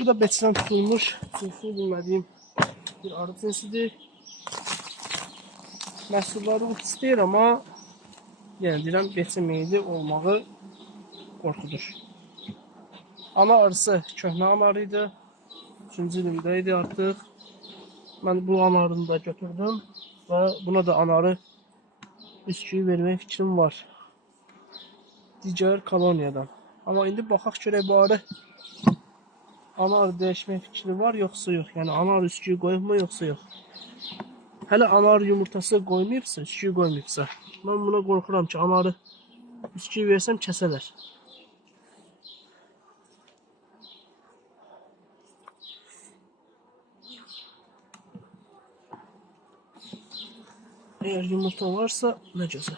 Bu da beçdən tutulmuş, cinsini bilmədiyim bir arı cinsidir. Məhsulları ucuz deyil, amma yenə deyirəm, beçə meyilli olmağı qorxudur. Ana arısı köhnə anarı idi. 3-cü ilimdə idi artıq. Mən bu anarını da götürdüm və buna da anarı üsküyü vermək fikrim var. Digər koloniyadan. Amma indi baxaq görək bu arı ana arı dəyişmək fikri var yoxsa yox. Yəni ana arı üsküyü qoyubmu yoxsa yox. Hələ ana arı yumurtası qoymayıbsa, üsküyü qoymayıbsa, mən buna qorxuram ki, ana arı üsküyü versəm kəsələr. Eğer yumurta varsa ne güzel.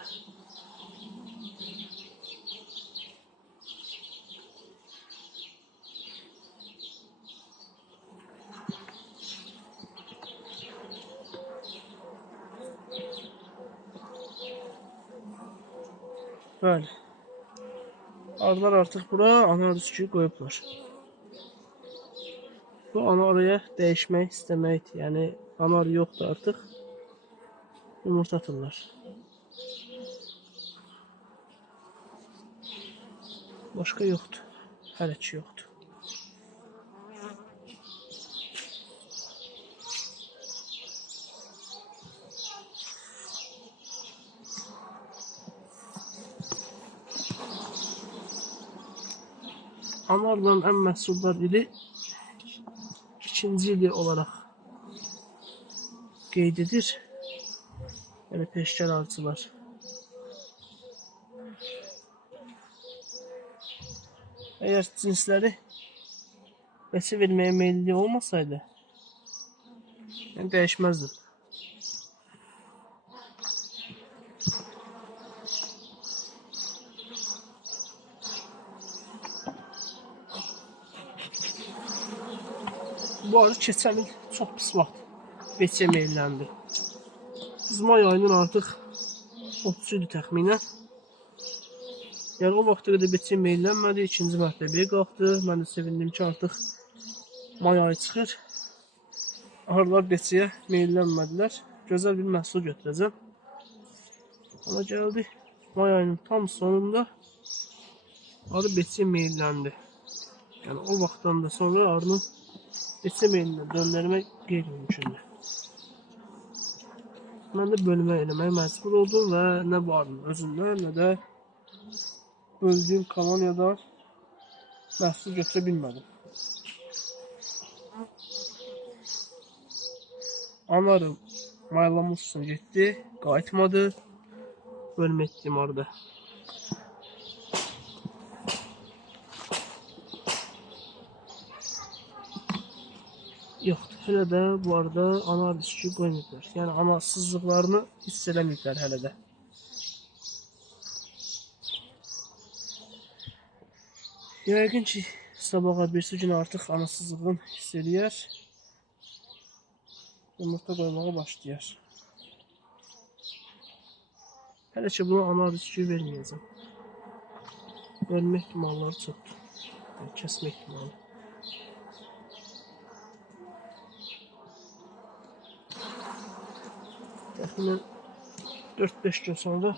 Böyle. Arılar artık bura ana arı üsküyü koyublar. Bu ana arıya değişmek istemek, yani ana arı yoktu artık. Yumurta atırlar. Başka yoktu. Hələ ki yoktu. Ana arıların ən məhsuldar ili 2-ci ili olaraq qeyd edir. Yəni peşkar arıcılar. Eğer cinsləri beçə verməyə meyilli olmasaydı, yəni dəyişməzdim. Bu arı keçən il çox pis vaxt beçə meyilləndi. Biz may ayının artıq 30 idi təxminən. Yəni o vaxta qədər beçə meyillənmədi, ikinci mərtəbəyə qalxdı. Mən də sevindim ki, artıq may ayı çıxır. Arılar beçəyə meyillənmədilər. Gözəl bir məhsul götürəcəm. Amma gəldi may ayının tam sonunda arı beçəyə meyilləndi. Yəni o vaxtdan da sonra arının beçə meyillinə döndürmək qeyri-mümkündür. Mən də bölmə eləməyə məcbur oldum və nə bu arının özündən, nə də böldüyüm koloniyadan məhsul götürə bilmədim. Anarım maylama uçsun getdi, qayıtmadı, bölmə etdiyim arada. Yoxdur, hələ də bu arada ana arı üsküyü qoymayıblar. Yəni anasızlıqlarını hiss eləməyiblər hələ də. Yəqin ki, sabaha birisi gün artıq anasızlığını hiss eləyər. Yumurta qoymağa başlayar. Hələ ki, buna ana arı üsküyü verməyəcəm. Bölmə ehtimalları çoxdur. Yəni, kəsmə ehtimalı. Təxminən 4-5 gün sonra